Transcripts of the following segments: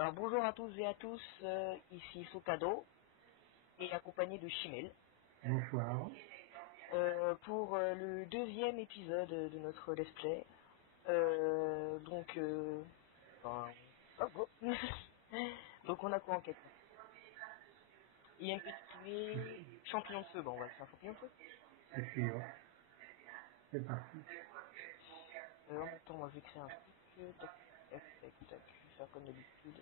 Alors bonjour à tous et à tous, ici Sokado et accompagné de Chimel. Bonsoir. Pour le deuxième épisode de notre let's play. Donc on a quoi en quête? Il y a une petite clé champignon de feu, bon on va le faire champignon de feu. C'est sûr. C'est parti. En même temps moi je vais créer un truc, tac, tac, tac, tac, je vais faire comme d'habitude.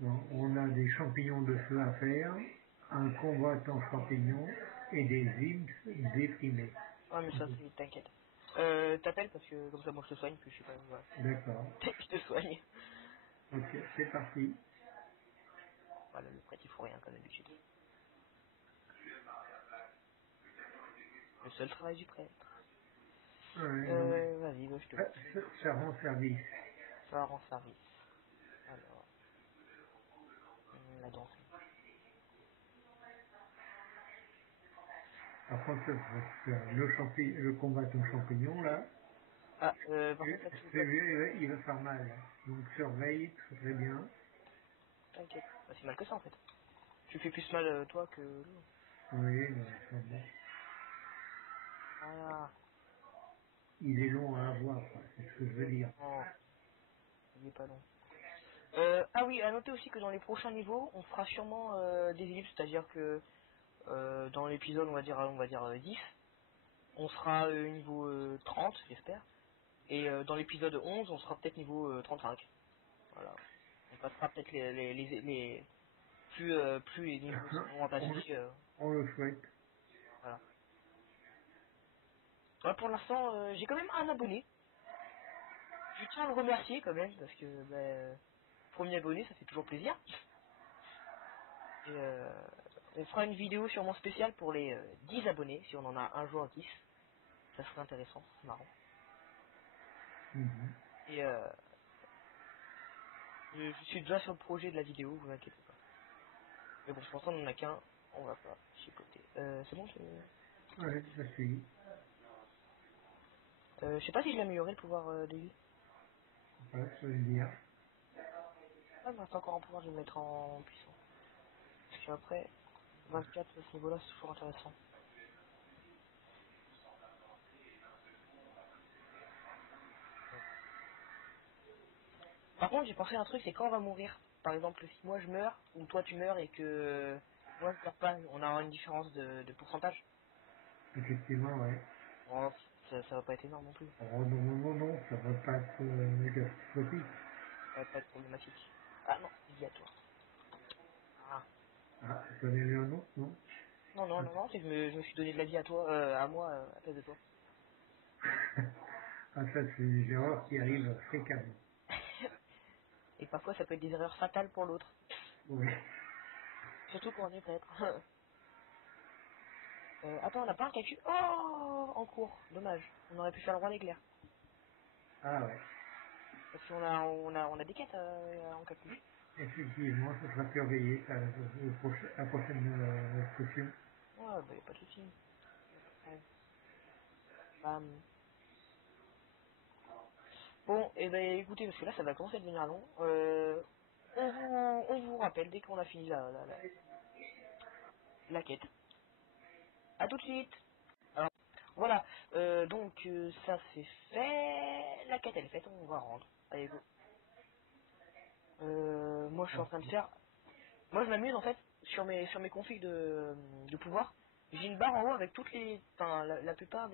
Bon, on a des champignons de feu à faire, un combattant champignon et des imps déprimés. Ah mais ça c'est, t'inquiète. T'appelles parce que comme ça moi je te soigne, puis je suis pas, voilà. D'accord. Je te soigne. Ok, c'est parti. Voilà, le prêtre il faut rien comme d'habitude. Le seul travail du prêtre. Ouais. Vas-y, bah, je te Ça rend service. ça rend service. Alors, la danse. Par contre, le combattant champignon, là, Ah, par contre là tu dois... celui-là, il va faire mal. Donc surveille très bien. T'inquiète, bah, c'est mal que ça en fait. Tu fais plus mal toi que nous. Oui, mais enfin bon. Voilà. Il est long à avoir, quoi, c'est ce que je veux dire. Non, il est pas long. Ah oui, à noter aussi que dans les prochains niveaux, on fera sûrement des ellipses, c'est-à-dire que dans l'épisode, on va dire 10, on sera niveau 30, j'espère. Et dans l'épisode 11, on sera peut-être niveau 35. Voilà. On passera peut-être les plus les niveaux seront avancés. On le souhaite. Voilà. Ouais, pour l'instant, j'ai quand même un abonné. Je tiens à le remercier quand même, parce que premier abonné, ça fait toujours plaisir. Et on fera une vidéo sûrement spéciale pour les 10 abonnés, si on en a un jour 10. Ça serait intéressant, c'est marrant. Et je suis déjà sur le projet de la vidéo, vous inquiétez pas. Mais bon, pour l'instant on en a qu'un, on va pas chipoter. C'est bon, Ouais, je suis. je sais pas si je l'ai amélioré le pouvoir de vie. Ouais, je veux le dire. Ah, il me reste encore un pouvoir, je vais le mettre en puissant. Parce qu'après, 24 à ce niveau-là, c'est toujours intéressant. Par contre, j'ai pensé à un truc, c'est quand on va mourir. Par exemple, si moi je meurs, ou toi tu meurs et que moi je meurs pas, on a une différence de pourcentage. Effectivement, ouais. Oh, ça va pas être énorme non plus. Oh, non, ça va pas être catastrophique. Ça va pas être problématique. Ah non, obligatoire. Ah. Ah, j'en ai vu un autre, non? Non, c'est que je me suis donné de la vie à toi, à moi, à place de toi. Ah, ça, c'est une erreur qui arrive fréquemment. Et parfois ça peut être des erreurs fatales pour l'autre. Oui. Surtout quand on est prêtre. Attends, on n'a pas un calcul. Oh, en cours, dommage. On aurait pu faire le roi d'éclair. Ah, ouais. Parce qu'on a des quêtes en calcul. Effectivement, ça sera surveillé, ça, la prochaine session. Ouais, bah y a pas de soucis. Y a pas de problème. Bam. Bon, et ben écoutez, parce que là ça va commencer à devenir long. On vous rappelle dès qu'on a fini la quête. À tout de suite. Alors, voilà. Donc ça c'est fait. La quête elle est faite, on va rendre. Allez go. Moi je suis en train de faire. Moi je m'amuse en fait sur mes configs de pouvoir. J'ai une barre en haut avec toutes les. Enfin la plupart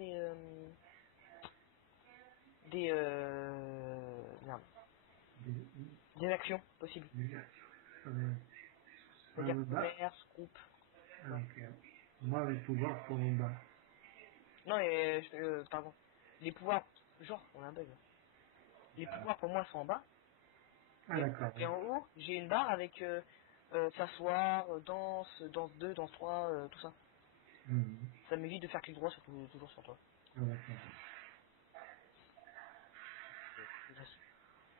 merde. Des actions possibles. C'est-à-dire Bas. commerce, groupe. Ouais. Donc, moi, le pouvoir pour en bas. Non, mais, pardon. Les pouvoirs, genre, on a un bug là. Les pouvoirs pour moi sont en bas. Ah, d'accord, Et oui. en haut, j'ai une barre avec s'asseoir, danse 2, danse 3, tout ça. Ça m'évite de faire clic droit toujours sur toi. Ah, d'accord.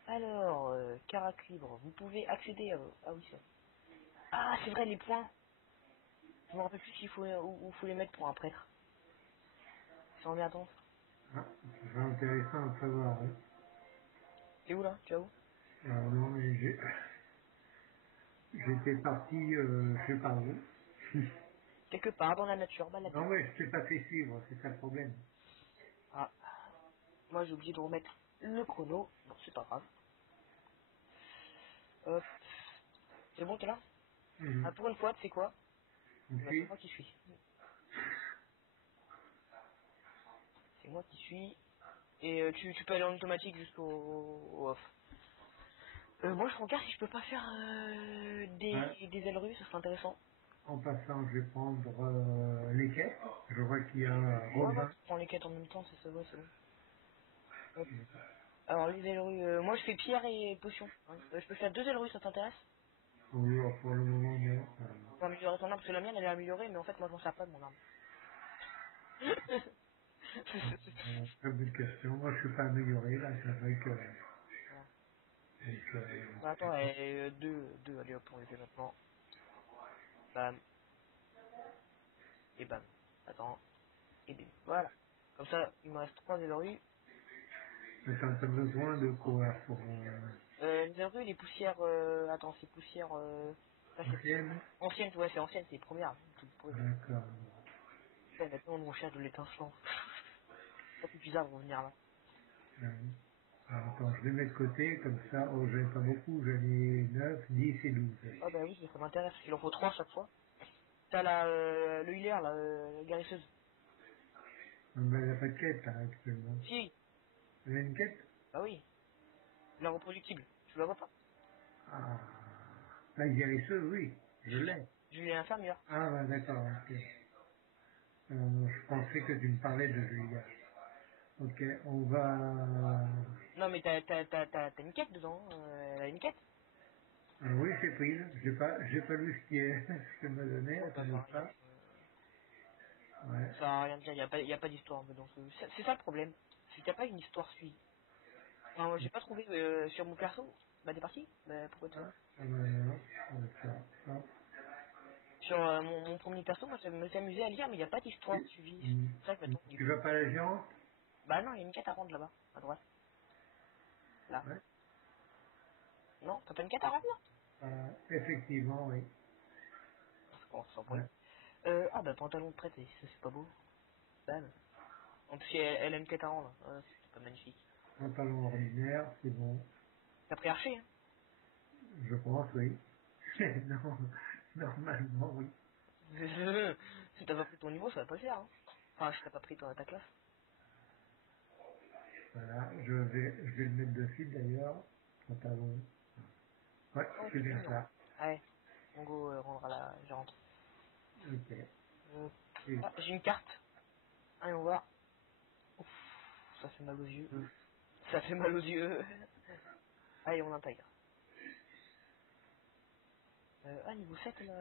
Alors, carac libre, vous pouvez accéder à... Ah oui, ça. Ah, c'est vrai, les points. Je me rappelle plus s'il faut, où faut les mettre pour un prêtre. C'est emmerdant. Ah, c'est intéressant à savoir, oui. T'es où là? Tu vas où? Non, mais j'étais parti, je sais pas où. Quelque part dans la nature, baladé. Non, mais je t'ai pas fait suivre, c'est ça le problème. Ah, moi j'ai oublié de remettre le chrono. Bon, c'est pas grave. Hop. C'est bon, t'es là? Ah, Mhm. pour une fois, tu sais quoi? Bah, c'est Ok. moi qui suis. C'est moi qui suis. Et tu peux aller en automatique jusqu'au off. Moi je regarde si je peux pas faire Ouais. des ailes rues, ça serait intéressant. En passant, je vais prendre les quêtes. Je vois qu'il y a Ouais, ouais, Robin. tu prends les quêtes en même temps, c'est ça, ouais, c'est bon. Hop. Alors les ailes rues, moi je fais pierre et potion. Hein. Je peux faire 2 ailes rues, ça t'intéresse? Oui, pour le moment, non. Pour améliorer ton arme, parce que la mienne elle est améliorée, mais en fait moi je m'en sers pas de mon arme. Très bonne question. Moi, je suis pas amélioré, là. C'est vrai que... Voilà. Donc, Bah, attends, deux, allez hop, on les fait maintenant. Bam, et bam. Attends, et bim. Voilà. Comme ça, il me reste 3 ailes rues. mais t'as besoin de quoi pour Les ailes rues, les poussières, attends, c'est poussières, ça c'est ancienne? ancienne, ouais, c'est ancienne, c'est les premières. Toutes pourries. D'accord. Putain, maintenant on recherche de l'étincelant. C'est pas plus bizarre de revenir là. Euh, alors, attends, je les mets de côté, comme ça, oh, j'en ai pas beaucoup, j'en ai 9, 10 et 12. Ah bah oui, ça m'intéresse, parce qu'il en faut 3 chaque fois. T'as le healer, là, la guérisseuse. Ben, elle n'a pas de quête, là, actuellement. Si, Elle a une quête? bah oui, la reproductible. Tu la vois pas? Ah, la guérisseuse, oui, je l'ai. Julien infirmière. Ah, ben, d'accord, ok. Je pensais que tu me parlais de Julia. Ok, on va... Non mais t'as une quête dedans, elle a une quête. Oui, c'est prise. J'ai pas lu ce qui est, ce qu'elle m'a donné. Ouais, Attends, bah bouge pareil. pas. Ouais. Ça a rien de dire, y a pas d'histoire dans ce... C'est ça le problème. C'est qu'il n'y a pas une histoire suivie. Enfin, moi j'ai pas trouvé sur mon perso. Bah t'es parti? Bah pourquoi tu... Ah, non, on va faire ça. Sur mon premier perso, moi ça me s'est amusé à lire, mais il n'y a pas d'histoire suivie. C'est ça que maintenant on dit Tu plus. vas pas à la géante? Bah non, il y a une quête à rendre là-bas, à droite. Là. Ouais. Non, t'as pas une quête à rendre là? Effectivement, oui. Bon, sans bruit. Ouais. Ah bah pantalon de prêtre, ça c'est pas beau. Bam. En plus elle a une quête à rendre. C'est pas magnifique. Pantalon ordinaire, c'est bon. T'as pris archer, hein? Je pense, oui. Non, normalement, oui. Si t'as pas pris ton niveau, ça va pas le faire, hein. Enfin, si t'as pas pris ta classe. Voilà, je vais le mettre de suite d'ailleurs. Pantalon. Ouais, Oh, c'est t'es bien mignon. ça. Allez, on go rendre à la gérante. Ok. Euh, Et- Ah, j'ai une carte. Allez, on va. Ouf, ça fait mal aux yeux. Ça fait mal aux yeux. Allez, on intègre. Niveau 7, là...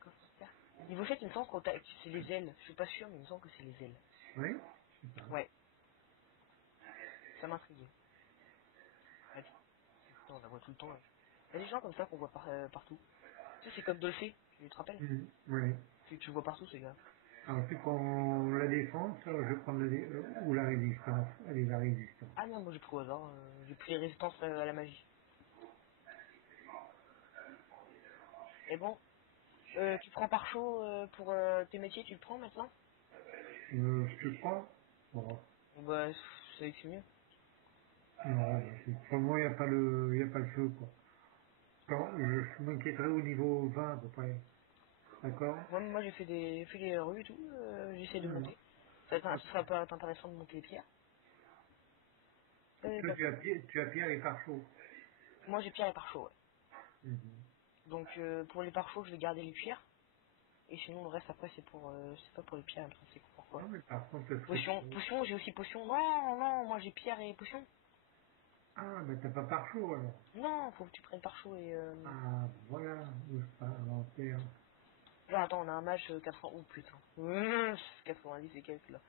Comment ça se fait? Niveau 7, il me semble que c'est les ailes. Je suis pas sûr, mais il me semble que c'est les ailes. Oui, je sais pas. Ouais, ça m'intrigue. Allez, putain, on la voit tout le temps. Là. Il y a des gens comme ça qu'on voit partout. Tu sais, c'est comme Dolphy, tu te rappelles? Oui. Tu le vois partout, ces gars. Alors, tu prends la défense, je vais prendre ou la résistance. Allez, la résistance. Ah non, moi j'ai pris au hasard. J'ai pris les résistances à la magie. Et bon, tu prends par chaud pour tes métiers, tu le prends maintenant? Je te prends? Bon. Bah, c'est mieux. Non, pour moi, il y a pas le feu, quoi. Non, je m'inquiéterais au niveau 20 à peu près. D'accord? Moi j'ai fait des rues et tout, j'essaie de Mhm. monter. Ça sera pas intéressant de monter les pierres. Toi, Bah, tu as Pierre et Parchaud. moi j'ai pierre et par chaud, ouais. Mhm. Donc pour les par chauds, je vais garder les pierres. Et sinon le reste après c'est pas pour les pierres, c'est pourquoi. Non, mais par contre, ce serait Potion, pour... potion, j'ai aussi potion. Non, non, moi j'ai pierre et potion. Ah, mais t'as pas Parchaud, alors. Non, faut que tu prennes par chaud et Ah, voilà, où je pas inventaire. Là, attends, on a un match 80. Oh putain. 90 et quelques là.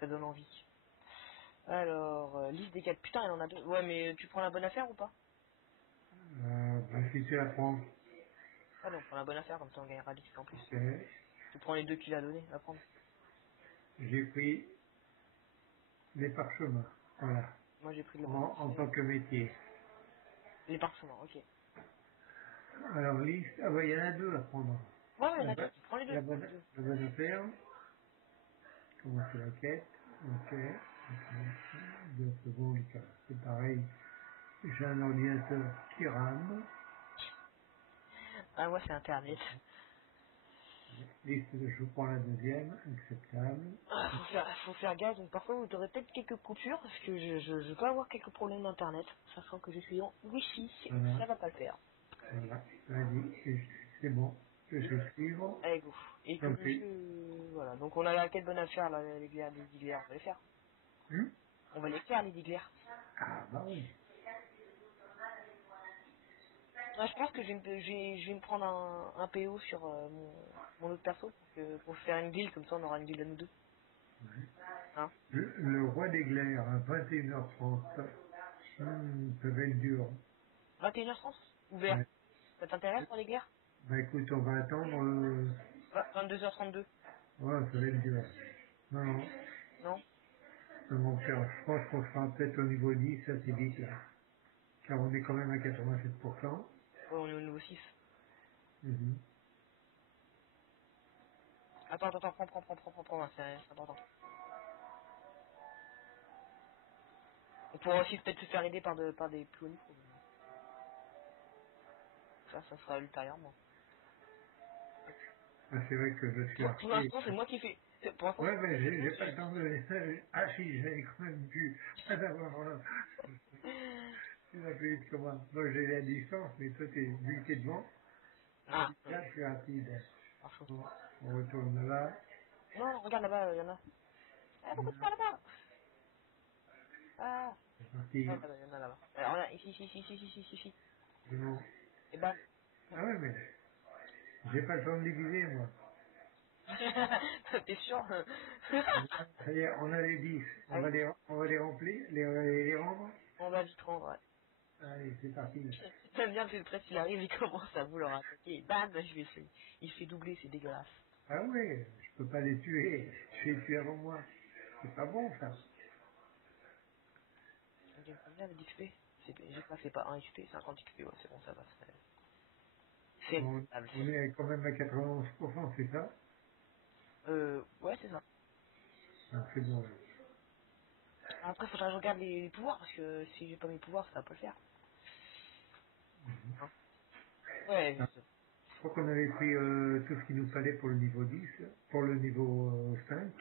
Ça donne envie. Alors, liste des 4. Putain, il en a deux. Ouais, mais tu prends la bonne affaire ou pas? Ben, si tu la prends, Allez, on prend la bonne affaire, comme ça on gagnera 10 en plus. ok. Tu prends les deux qu'il a donné, à prendre. J'ai pris les parchemins. Voilà. Moi j'ai pris le en tant que métier. les parchemins, ok. Alors, liste, ah bah, il y en a deux à prendre. Ouais, ouais, La, là, bonne- prends les deux, prends les deux. la bonne affaire, commencer la quête, ok. Ok. 2 secondes, c'est pareil. J'ai un ordinateur qui rame. Ah, ouais, c'est Internet. Liste, je prends la deuxième, acceptable. Ah, faut faire gaffe, donc parfois vous aurez peut-être quelques coupures, parce que je peux avoir quelques problèmes d'internet, sachant que je suis en Wi-Fi, Voilà, ça va pas le faire. voilà, vas-y, c'est bon, je vais suivre. Allez, go. Et que Donc, le jeu, voilà, donc on a la quête bonne affaire, là, les glaires, les diglaires, on va les faire. On va les faire, les diglaires. ah bah oui. Ouais, je pense que je vais me prendre un PO sur mon autre perso, pour faire une guilde, comme ça on aura une guilde à nous deux. Hein, Le roi des glaires à 21h30. Ça va être dur. 21h30, ouvert. Ouais. Ça t'intéresse pour les glaires? Bah écoute, on va attendre. 22h32, Ouais, ça va être dur. Non, non. non? Non, je pense qu'on sera peut-être au niveau 10 assez vite là. Car on est quand même à 87%. Ouais, on est au niveau 6. Mhm. Attends, prends, c'est important. On pourra aussi peut-être se faire aider par des plus hauts niveaux. Ça sera ultérieurement. Ah, c'est vrai que je suis Pour arqué. l'instant, c'est moi qui fais. Pour l'instant, Ouais, c'est mais c'est moi j'ai pas le qui. temps de... Ah si, j'avais quand même dû avoir une appelée de comment. Moi j'ai la distance, mais toi t'es, vu que t'es devant, Ah, là je suis rapide. marche. Bon, on retourne là. Non, regarde là-bas, il y en a. Ah, pourquoi c'est Là, pas là-bas? Ah, c'est parti. ah, il y en a là-bas. Alors là, ici. C'est bon. Et bam. Ah ouais, mais j'ai pas le temps de diviser, moi. T'es sûr? Ça y est, on a les 10. Ah oui, On va les remplir, les rendre. on va vite rendre, ouais. Allez, c'est parti. J'aime bien que le presse il arrive, il commence à vouloir attaquer. Et bam, il fait doubler, c'est dégueulasse. Ah ouais, je peux pas les tuer. Je vais les tuer avant moi. C'est pas bon, ça. On gagne combien d'XP? C'est pas 1 XP, 50 XP, ouais, c'est bon, ça va. C'est Bon, stable. on est quand même à 91%, c'est ça? Ouais, c'est ça. Donc c'est bon. Après, faudra que je regarde les pouvoirs, parce que si j'ai pas mes pouvoirs, ça va pas le faire. Hein. Ouais, Ah, je crois qu'on avait pris tout ce qu'il nous fallait pour le niveau 10, pour le niveau 5.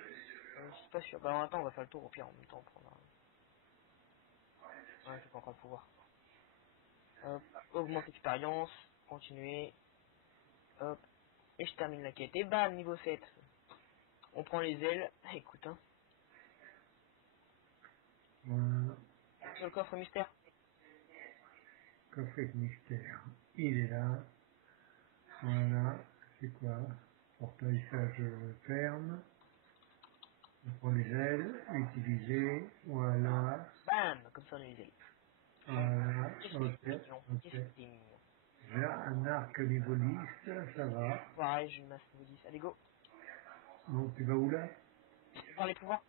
je suis pas sûr. Bah, en même temps, on va faire le tour, au pire, en même temps, on prendra. Ouais, j'ai pas encore le pouvoir. Hop, augmente l'expérience, continuer, hop, et je termine la quête. Et bam, niveau 7. On prend les ailes. Écoute, hein. Voilà, Sur le coffre mystère. coffret de mystère. Il est là. Voilà, c'est quoi? Portail, ça je ferme. On prend les ailes, utiliser. Voilà, Bam, comme ça, on a les ailes. voilà, ok, Qu'est-ce ok. que c'est mignon. J'ai un arc niveau 10, ça va. Pareil, j'ai une masse niveau 10. Allez, go. Donc tu vas où là? Voir les pouvoirs.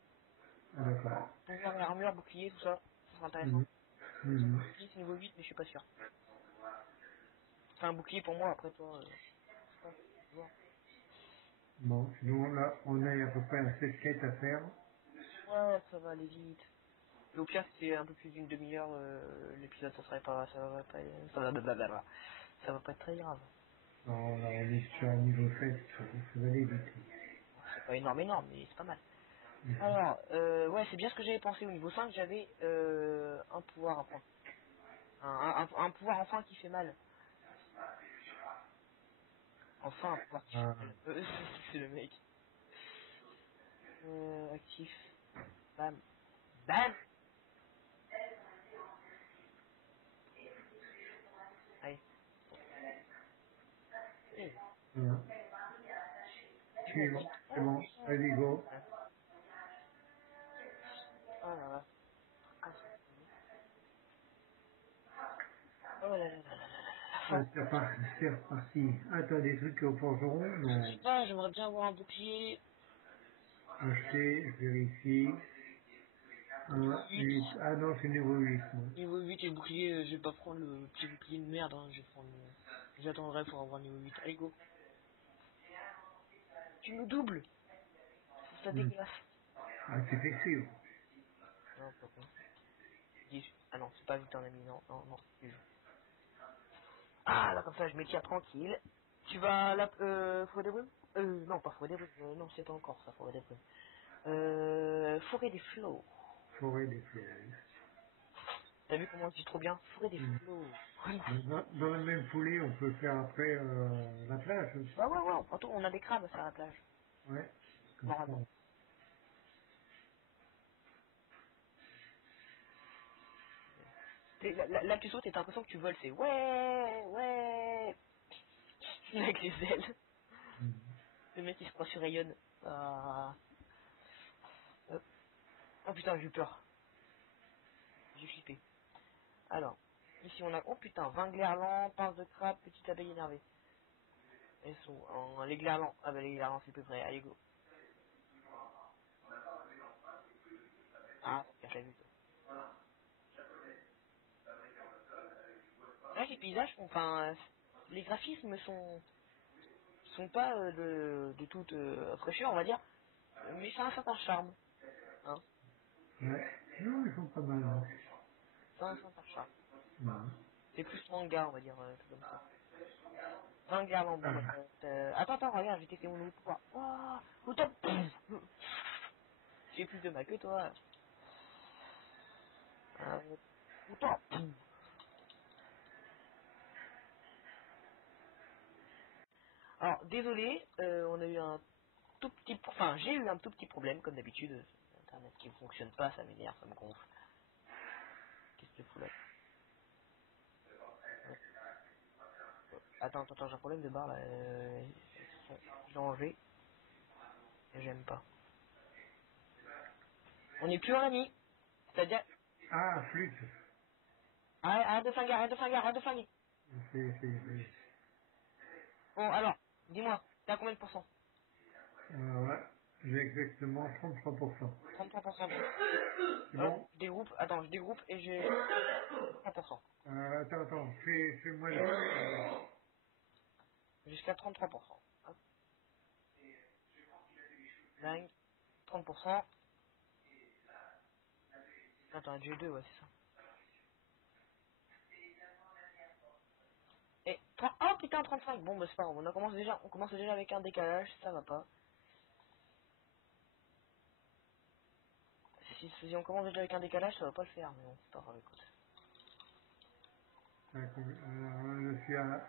Ah d'accord. Pouvoir, armure, bouclier, tout ça. Ça sera intéressant. Mhm. Mhm. Bouclier, c'est niveau 8, mais je suis pas sûr. Enfin, un bouclier pour moi, après toi, je sais pas. Tu vois. Bon, sinon là, on a à peu près un 7 quêtes à faire. Ouais, ça va aller vite. Et au pire, si c'est un peu plus d'une demi-heure, l'épisode, ça va pas être très grave. Non, là, on est sur un niveau 7, ça va aller vite. Bon, c'est pas énorme, mais c'est pas mal. Mhm. Alors, ouais, c'est bien ce que j'avais pensé. Au niveau 5, j'avais un pouvoir à prendre. Un pouvoir enfin qui fait mal. Enfin, un pouvoir qui fait Ah, mal. C'est le mec. Actif. Bam. Bam. Allez. Eh, voilà. tu vas Suivant, vite. c'est bon, allez go. Ah là là. Ah, oh là là là là là là. C'est reparti. Ah, t'as des trucs au forgeron? Je Non. sais pas, j'aimerais bien avoir un bouclier. Acheter, je vérifie. 8. Ah non, c'est niveau 8. Moi. Niveau 8 et le bouclier, je vais pas prendre le petit bouclier de merde, hein, je vais prendre j'attendrai pour avoir niveau 8. Allez go. Tu nous doubles. C'est ça dégueulasse. Ah, c'était sûr. Non, pas con. 10. Ah non, c'est pas 8 en ami, non, non, non, c'est jeu. Ah là comme ça je m'étire tranquille. Tu vas là, forêt des brumes non pas forêt des brumes, non c'est pas encore ça, forêt des brumes. Forêt des flots. Forêt des fleurs. T'as vu comment on dit trop bien? Forêt des Hmm. flots. Dans la même foulée, on peut faire après la plage aussi. Bah ouais, ouais, on a des crabes sur la plage. Ouais, comme ça. Normalement. Là, tu sautes et t'as l'impression que tu voles, c'est ouais, ouais. Avec les ailes. Hmm. Le mec il se croit sur Rayonne. Ah. Oh putain, j'ai eu peur. J'ai flippé. Alors, ici on a, oh putain, 20 glairlans, pince de crabe, petite abeille énervée. Elles sont en les glairlans. Ah bah les glairlans c'est peu près, allez go. Ah, t'as vu. Là les paysages, enfin, les graphismes sont pas de toute fraîcheur on va dire, mais ça a un certain charme. Hein, Ouais. Non, ils sont pas mal. Hein. ça a un certain charme. Ouais. C'est plus manga on va dire, tout comme ça. 20 glairlans, bon bah, Ah, attends, regarde, j'ai testé mon nouveau pouvoir. Waouh, au top. J'ai plus de mal que toi. Au top. Alors, désolé, on a eu un tout petit... Enfin, j'ai eu un tout petit problème, comme d'habitude. Internet qui ne fonctionne pas, ça m'énerve, ça me gonfle. Qu'est-ce que tu fous là? Attends, j'ai un problème de barre là. Je l'ai enlevé. Et j'aime pas. On n'est plus en ami. C'est-à-dire... ah, flûte. Arrête de flinguer, arrête de flinguer. C'est... Bon, alors, dis-moi, t'as combien de pourcents? Ouais, j'ai exactement 33%. 33% bien. C'est Hop, bon? je dégroupe et j'ai 33%. Attends, fais-moi le... Jusqu'à 33%. Hop, dingue. 30%. Attends, j'ai 2, ouais, c'est ça. Et, oh putain, 35. Bon, bah c'est pas grave, on commence déjà avec un décalage, ça va pas. Si on commence déjà avec un décalage, ça va pas le faire, mais bon, c'est pas grave, écoute. je suis à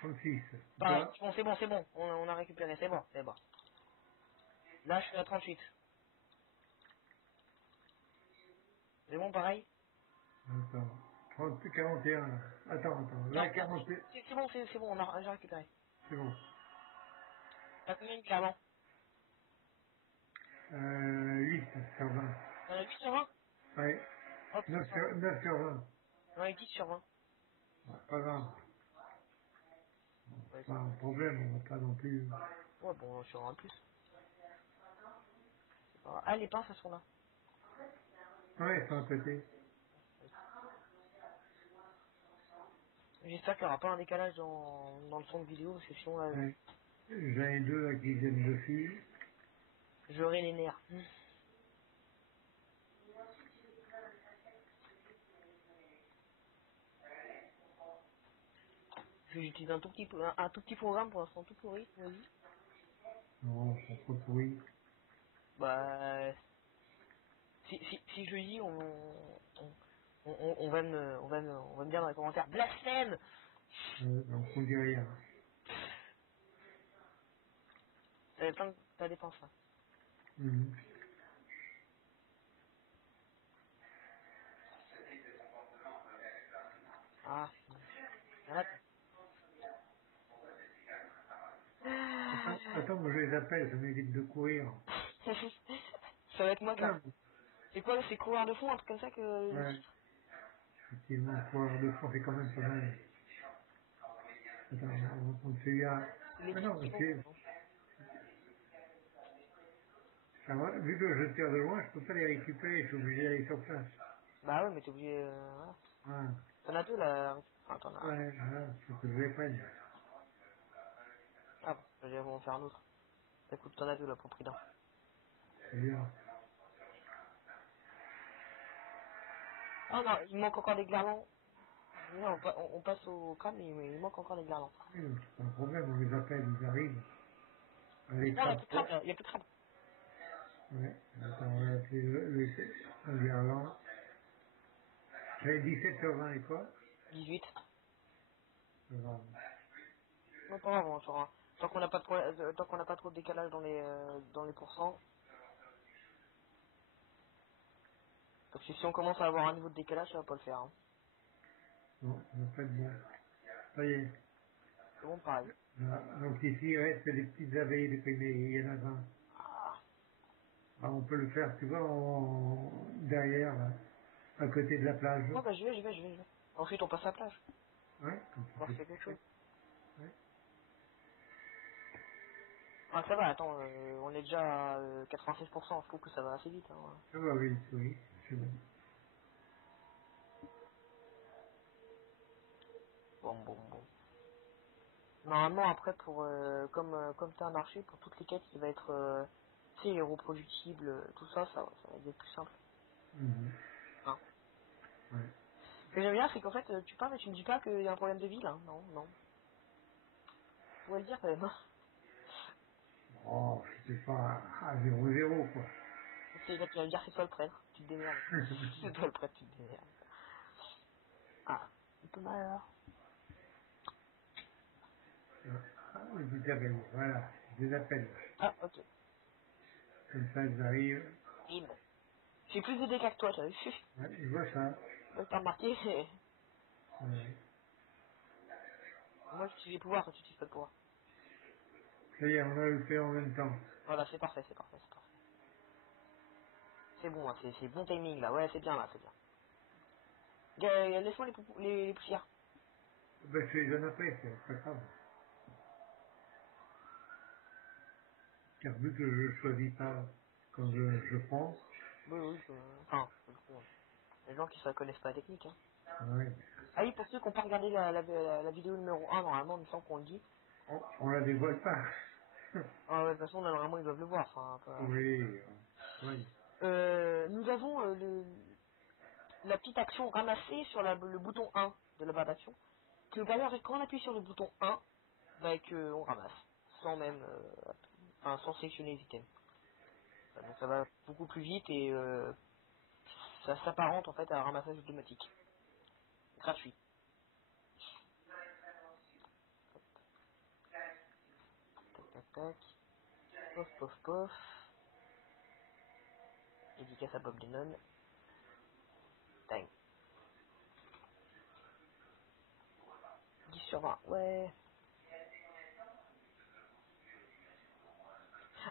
36. Pareil, Toi? bon, c'est bon, on a récupéré, c'est bon. Là, je suis à 38. C'est bon, pareil? Attends. 41 là. Attends. Non, Là, 41. c'est bon, j'ai récupéré. C'est bon. T'as combien de clairement? 8 sur 20. On a 8 sur 20. Ouais. Hop, c'est 9 pas grave. sur, 9 sur 20. On a 10 sur 20. Ouais, pas grave. Ouais, Pas un problème, on va pas non plus. ouais bon, sur un plus. C'est pas grave. Ah, les pinces, elles sont là. Ouais, ils sont à côté. J'espère qu'il n'y aura pas un décalage dans le son de vidéo, parce que sinon, là, Ouais. J'en ai deux là qui viennent dessus. j'aurai les nerfs. J'utilise un tout petit programme pour l'instant tout pourri, vas-y. Non, ils sont trop pourris. Bah, si je le dis, on va me dire dans les commentaires, blasphème! Donc on dit rien. Ça dépend ça. Mhm. Ah, arrête. Attends, moi je les appelle, ça m'évite de courir. Ça va être moi car. Ah, C'est quoi, c'est courir de fond, un truc comme ça que le ouais, titre? effectivement, courir de fond, c'est quand même pas mal. Attends, on fait un... Les Ah titres non, qui vont. c'est Ça va, vu que je tire de loin, je peux pas les récupérer, je suis obligé d'aller sur place. Bah ouais, mais t'es obligé... voilà. Ah, T'en as deux là. Enfin, t'en as... ouais, voilà, faut que je les prenne. Ah bon, je vais en faire un autre. Écoute, t'en as deux là pour prix d'un. C'est bien. Ah non, il manque encore des guirlands. Non, on passe au crâne, mais il manque encore des guirlands. Oui, donc c'est pas un problème, on les appelle, ils arrivent. On les Non, il n'y a crabes plus de crabe, pas. là. Il n'y a plus de crabe. Ouais, attends, on va appeler le Guerlain. J'avais 17 sur 20 et quoi? 18. C'est grave. Non, pas grave, on saura. Tant qu'on n'a pas, tant qu'on n'a pas trop de décalage dans les pourcents. Parce que si on commence à avoir un niveau de décalage, ça va pas le faire. Hein. Non, ça va pas être bon. Ça y est. C'est bon, pareil. Voilà. Donc ici, il reste des petites abeilles déprimées, il y en a 20. Ah. Ah, on peut le faire, tu vois, derrière, là, à côté de la plage. Ouais, bah je vais. Ensuite, on passe à la plage. Ouais, comme ça On va fait faire quelque chose. ouais. Ah, ça va, attends, on est déjà à 96%, je trouve que ça va assez vite. Hein. Ça va, oui, oui, c'est bon. Bon. Normalement, après, comme t'as un marché, pour toutes les quêtes, il va être, tu sais, les reproductibles, tout ça, ça va être plus simple. Mhm. Hein. Ouais. Ce que j'aime bien, c'est qu'en fait, tu parles, mais tu me dis pas qu'il y a un problème de ville. Hein. Non. Tu pourrais le dire quand même. Hein. Oh, c'était pas à 0-0, quoi. Tu sais, là, tu vas me dire, c'est toi le prêtre, tu te démerdes. C'est toi le prêtre, tu te démerdes. Ah, un peu mal alors. Ah, les petites abeilles, voilà, je les appelle. Ah, ok. Comme ça, ils arrivent. Bim. J'ai plus de dégâts que toi, t'as vu. Ouais, je vois ça. Ouais, t'as remarqué, Ouais. moi j'utilise les pouvoirs, toi tu utilises pas de pouvoir. Ça y est, on a le fait en même temps. Voilà, c'est parfait. C'est bon, hein, c'est bon timing là, ouais, c'est bien là, c'est bien. Laisse-moi les poussières. Ben, je les donne après, c'est pas grave. Car vu que je choisis pas quand je prends, Oui, enfin, les gens qui ne connaissent pas la technique. Hein. ouais, Ah oui, pour ceux qui n'ont pas regardé la vidéo numéro 1, normalement, il me semble qu'on le dit. on la dévoile pas. Ah ouais, de toute façon, normalement, ils doivent le voir. Enfin, Oui, oui. nous avons la petite action ramassée sur le bouton 1 de la barre d'action. Que d'ailleurs, quand on appuie sur le bouton 1, bah, on ramasse. Sans même, enfin, sans sélectionner les items. Donc ça va beaucoup plus vite et ça s'apparente en fait à un ramassage automatique. Gratuit. Tac. Pof. Dédicace à Bob Lennon. Tac. 10 sur 20. Ouais.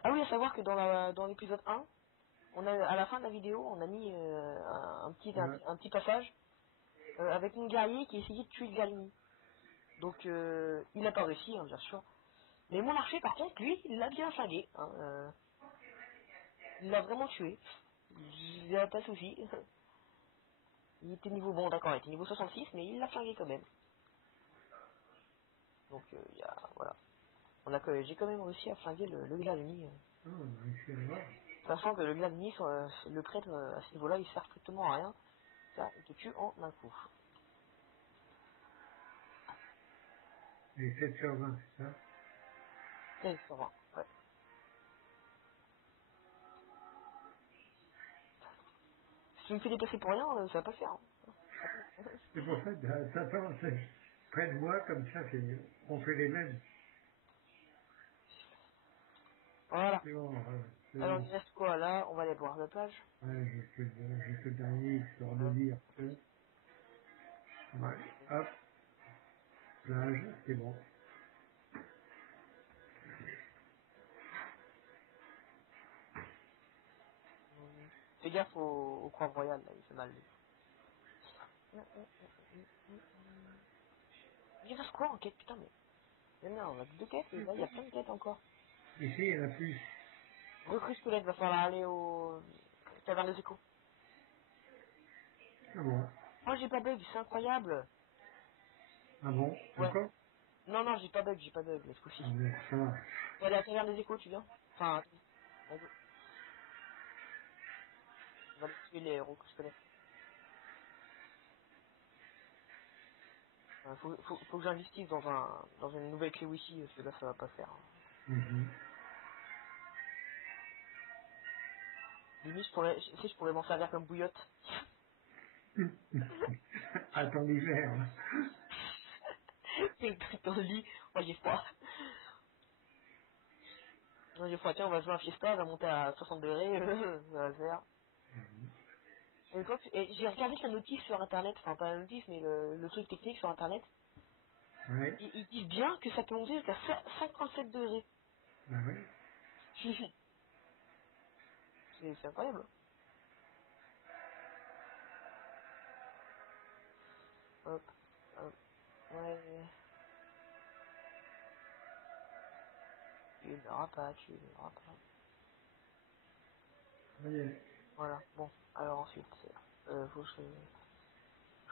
Ah oui, à savoir que dans l'épisode 1, à la fin de la vidéo, on a mis Ouais. un petit passage avec une guerrier qui essayait de tuer le Galini. Donc il n'a pas réussi, hein, bien sûr. Mais mon archer, par contre, lui, il l'a bien flingué. Hein, il l'a vraiment tué. Il n'y a pas de souci. Il était niveau, bon d'accord, il était niveau 66, mais il l'a flingué quand même. Donc voilà. J'ai quand même réussi à flinguer le Gladni. Ah, on a réussi à le voir. Sachant que le Gladni, le prêtre, à ce niveau-là, il sert strictement à rien. Ça, il te tue en un coup. Et 7 sur 20, c'est ça? C'est ça va, ouais. Si tu me fais déplacer pour rien, ça va pas le faire. Hein. C'est pour ça que t'attends, c'est près de moi, comme ça, on fait les mêmes. Voilà. C'est bon, c'est Alors, bon. il reste quoi là? On va aller boire la plage. Ouais, je fais le dernier, histoire de dire que, ouais, hop, plage, c'est bon. Fais gaffe au croix royal, là, il fait mal. Il reste quoi en quête, putain, mais non, on a que deux quêtes, et là, il y a plein de quêtes encore. Ici, il y en a plus. Recrue squelette, va falloir aller au taverne des échos. Ah bon? Moi j'ai pas bug, c'est incroyable. Ah bon? Ouais. Encore? Non, j'ai pas bug, ce coup-ci. Ah bon, ça va. On va aller à la taverne des échos, tu viens? Enfin, attends, on va aller tuer les recrues squelettes. Faut que j'investisse dans une nouvelle clé wifi, parce que là ça va pas faire. Mhm. Limite, je pourrais m'en servir comme bouillotte. Attends l'hiver. Hein. C'est le truc dans le lit. Moi j'ai froid. Moi j'ai froid. Tiens, on va jouer à Fiesta, on va monter à 60 degrés. Ça va le faire. Et j'ai regardé la notice sur internet, enfin pas la notice, mais le truc technique sur internet. Ouais. Ils disent bien que ça peut monter jusqu'à 57 degrés. Bah ouais. C'est incroyable. Hop, hop. Ouais. Tu l'auras pas, tu l'auras pas. Allez. Voilà, bon. Alors ensuite, faut que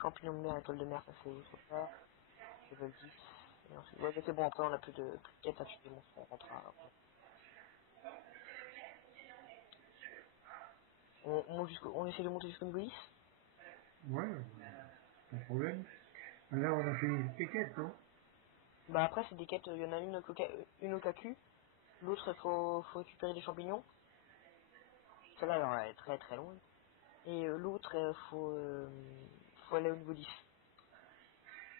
champignons de mer, étoile de mer, ça c'est autre part. Level 10. Et ensuite, ouais, mais c'est bon, après on a plus de quêtes à tuer, bon, on rentrera. On essaie de monter jusqu'au niveau 10. Ouais, pas de problème. Là, on a fini les quêtes, non? Bah après c'est des quêtes, il y en a une au cacu, l'autre faut récupérer des champignons. Celle-là elle est très très longue. Et l'autre faut aller au niveau 10.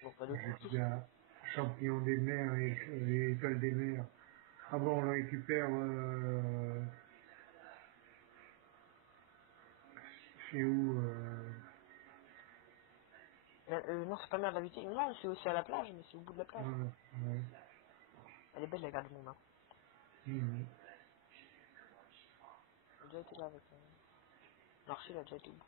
Donc pas de J'ai plus. déjà champignons des mers et étoiles des mers. Ah bon, on le récupère chez où Non c'est pas mer d'inviter, non c'est aussi à la plage, mais c'est au bout de la plage. voilà, ouais. Elle est belle la garde du monde, hein. Mhm. J'ai déjà été là avec l'archer, il a déjà été où.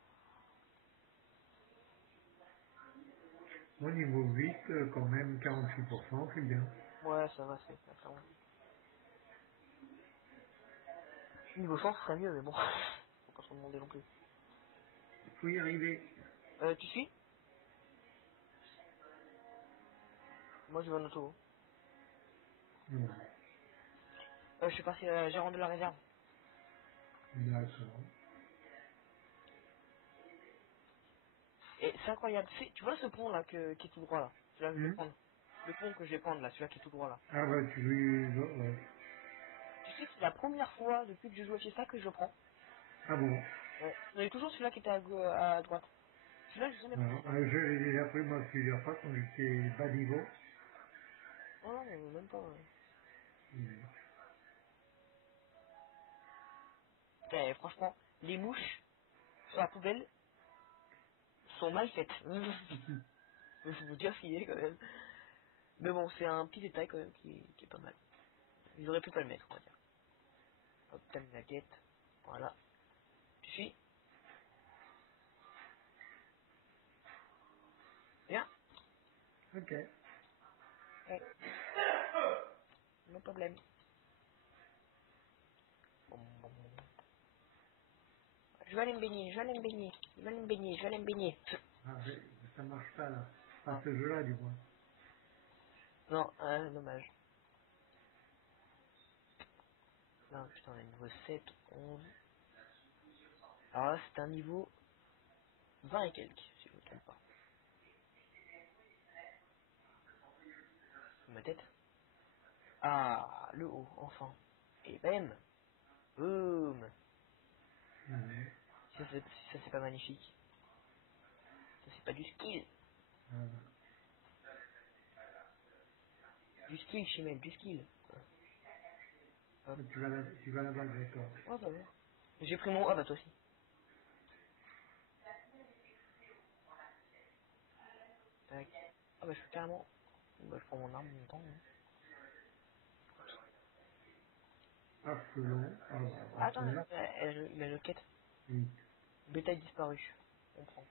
Au niveau 8, quand même, 46%, c'est bien. Ouais ça va, c'est ça va. Niveau 100 ce serait mieux, mais bon, faut pas se demander non plus. Il faut y arriver. Tu suis? Moi je vais en auto. Mhm. Je suis parti gérant de la réserve. D'accord. Et c'est incroyable. Tu vois ce pont là qui est tout droit là? Celui-là que je vais Mhm. prendre. Le pont que je vais prendre là, celui-là qui est tout droit là. Ah bah tu lui... ouais. Tu sais que c'est la première fois depuis que je joue à Fiesta que je le prends. Ah bon. Ouais. Il y avait toujours celui-là qui était à droite. Celui-là, j'ai jamais pris. Alors, je l'ai déjà pris moi plusieurs fois quand j'étais bas niveau. Oh non, même pas. Ouais. Mhm. Putain, franchement, les mouches sur la poubelle sont mal faites. Je vais vous dire ce qu'il est quand même. Mais bon, c'est un petit détail quand même qui est pas mal. Ils auraient pu pas le mettre, on va dire. Hop, t'aimes la guette. Voilà. Tu suis? Bien? Ok. Ouais. No problème. Bon, bon, bon. Je vais aller me baigner, je vais aller me baigner, je vais aller me baigner, je vais aller me baigner. Ah, ça marche pas là. Pas Ah. ce jeu-là du moins. Non, dommage. Non, putain, on est niveau 7, 11. Alors là, c'est un niveau 20 et quelques, si je me trompe pas. Ma tête. Ah, le haut, enfin. Et bam. Boum. Mhm. Ça, c'est pas magnifique. Ça, c'est pas du skill. Voilà. Du skill, Chimel, du skill. Quoi. Hop. Tu vas là-bas, d'accord. Oh, bah ouais. J'ai pris mon... Ah, bah toi aussi. Tac. Ah, bah je peux carrément... Bah, je prends mon arme en même temps. Hein. Arcelon, ah bah, Attends, Arcelon, il a une quête. oui. Bétail disparu. On prend.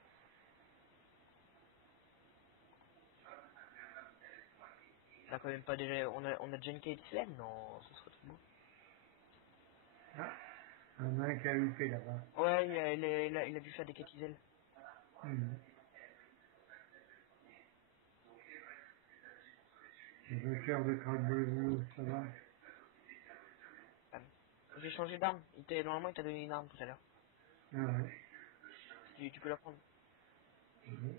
On a quand même pas déjà... On a déjà une quête Slem? Non, ce serait trop beau. Ah, Il y en a un qui a loupé là-bas. Ouais, il a dû faire des quêtes. Mhm. Le vainqueur de Craig ça va? J'ai changé d'arme. Normalement, il t'a donné une arme tout à l'heure. Ah ouais. Tu peux la prendre. Mhm.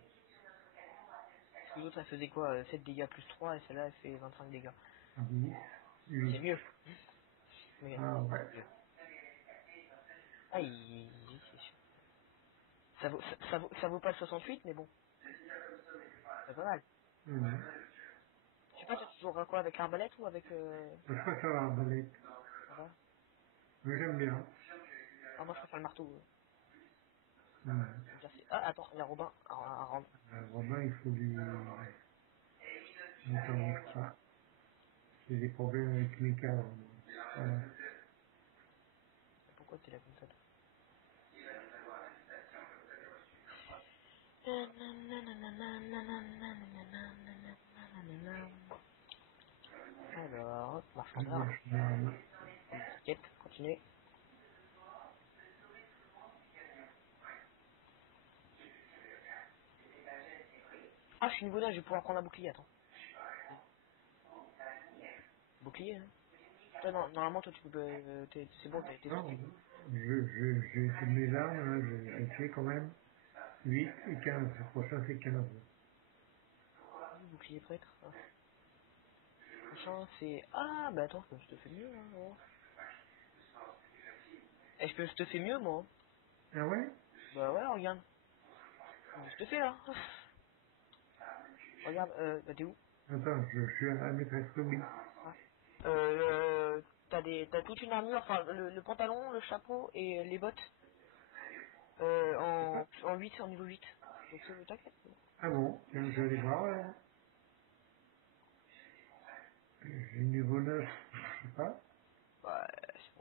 Parce que l'autre, ça faisait quoi 7 dégâts plus 3 et celle-là, elle fait 25 dégâts. 10, C'est 8. mieux. Mais Ah ouais. c'est mieux. Ah, c'est sûr. Ça vaut pas le 68, mais bon, c'est pas mal. Mhm. Je sais pas, tu joueras quoi avec l'arbalète ou avec... Je préfère l'arbalète. Ça va. Mais j'aime bien. Ah, moi, je préfère le marteau. Mhm. Ah, attends, il y a Robin à rendre. Robin, il faut lui... Ne t'arrange pas. J'ai des problèmes avec mes cadres. Voilà. Pourquoi t'es là comme ça, toi? Alors, marchandeur. Quête, continuez. Ah, je suis niveau 9, je vais pouvoir prendre un bouclier, attends. Bouclier, hein. Toi, non, normalement, toi, tu peux... c'est bon, t'es Non, soigné. j'ai toutes mes armes, là, j'ai fait quand même 8 et 15. Le prochain, c'est 15. Bouclier prêtre. Ah. Prochain, c'est... Ah, bah attends, je te fais mieux, hein. Oh. Eh, je te fais mieux, moi. Ah ouais? Bah ouais, regarde. Je te fais, là. Regarde, bah t'es où? Attends, je suis à la maîtresse Louis. Ah. T'as toute une armure, enfin, le pantalon, le chapeau et les bottes. C'est pas? En 8, en niveau 8. Donc, t'inquiète. Ah bon? Tiens, je vais aller voir, là. J'ai niveau 9, je sais pas. Ouais, c'est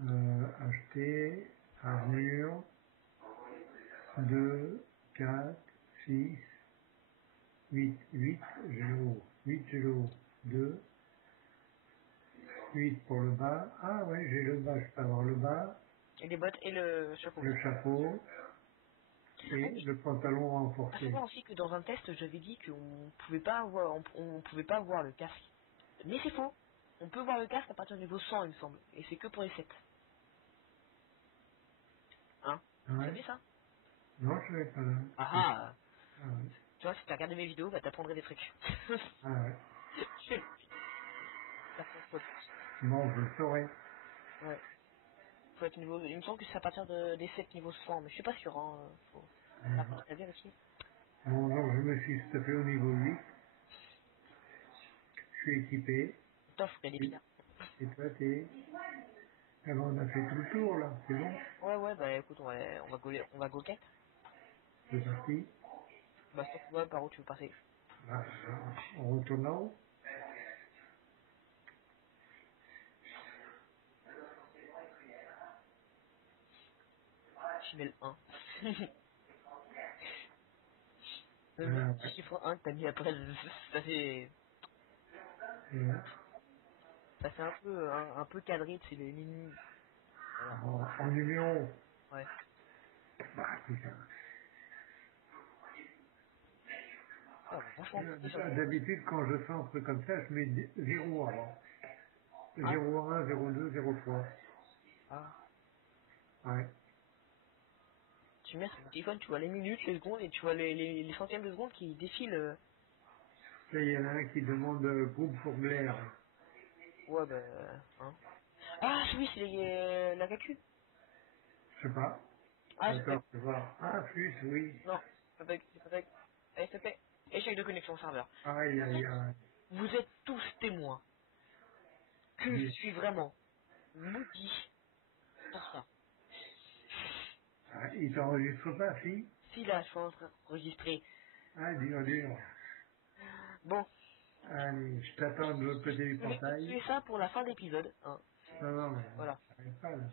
bon. Acheter, armure, 2, 4, 6, 8, 8, j'ai le haut. 8, j'ai le haut. 2, 8 pour le bas. Ah ouais, j'ai le bas, je peux avoir le bas, Et les bottes et le chapeau. le chapeau Ah et oui. le pantalon À renforcé. savoir aussi que dans un test, j'avais dit qu'on pouvait pas avoir, on pouvait pas voir le casque. Mais c'est faux. On peut voir le casque à partir du niveau 100, il me semble. Et c'est que pour les 7. Hein? Ah Tu ouais? savais ça? Non, je vais pas là. Ah C'est- ah. Ah ouais. Tu vois, si t'as regardé mes vidéos, bah t'apprendrais des trucs. Ah ouais. Je le dis. T'apprends quoi de plus? Bon, je le saurai. Ouais. Faut être niveau... Il me semble que c'est à partir des 7 niveaux 100, mais je suis pas sûr, hein. Mhm. T'as vérifié? Bon, donc je me suis stoppé au niveau 8. Je suis équipé. T'offres, il y a des Et, pillards. et toi, t'es... Ah ben, on a fait tout le tour, là. C'est bon? Ouais, bah écoute, on va go get. C'est parti. Bah, c'est toi qui vois par où tu veux passer. Ah, on retourne là-haut. Chimel 1. Le Ah, petit ouais. chiffre 1 que t'as mis après, ça fait, Ouais. ça fait un peu cadré, c'est les mini. Voilà. En numéro. Ouais. Bah, putain. Ah, bah, vachement petit, j'avoue. D'habitude, quand je fais un truc comme ça, je mets 0 avant. Ah, 01, 02, 03. ah. Ouais. Tu mets sur ton téléphone, tu vois les minutes, les secondes, et tu vois les centièmes de secondes qui défilent. Là, il y en a un qui demande groupe pour Blair. Ouais, bah, hein. Ah, oui, c'est la CAQ. Je sais pas. Ah, j'ai pas. Attends, je vais voir. Ah, plus, oui. Non, c'est pas. SCP. Échec de connexion serveur. Aïe, aïe, aïe. Vous êtes tous témoins que je Dis. suis vraiment maudit pour ça. Ah, il t'enregistre pas, si? Si là, je suis en train d'enregistrer. Ah, dur, dur. Bon, Allez, je t'attends de l'autre côté du je vais portail. continuer ça pour la fin d'épisode. Hein. Non, non, mais Voilà. j'arrive pas, là.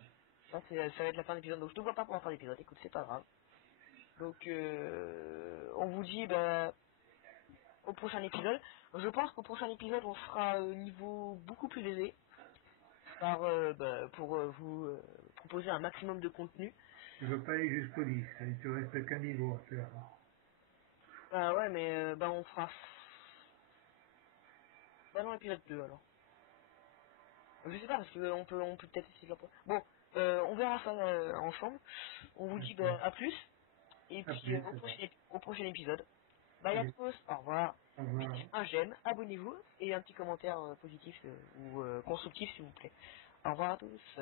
Ça va être la fin d'épisode, donc je te vois pas pour la fin d'épisode. Écoute, c'est pas grave. Donc, on vous dit bah, au prochain épisode. Je pense qu'au prochain épisode, on sera au niveau beaucoup plus élevé. pour vous proposer un maximum de contenu. Je veux pas aller jusqu'au 10, il te reste qu'un niveau à faire. Bah ouais, mais on fera dans l'épisode 2 alors. Je sais pas parce que on peut peut-être essayer de leur... Bon, on verra ça ensemble. On vous dit D'accord. à plus et À puis plus, c'est ça. au prochain épisode. Bye à Allez, tous, au revoir. au revoir. Un j'aime, abonnez-vous et un petit commentaire positif ou constructif s'il vous plaît. Au revoir à tous.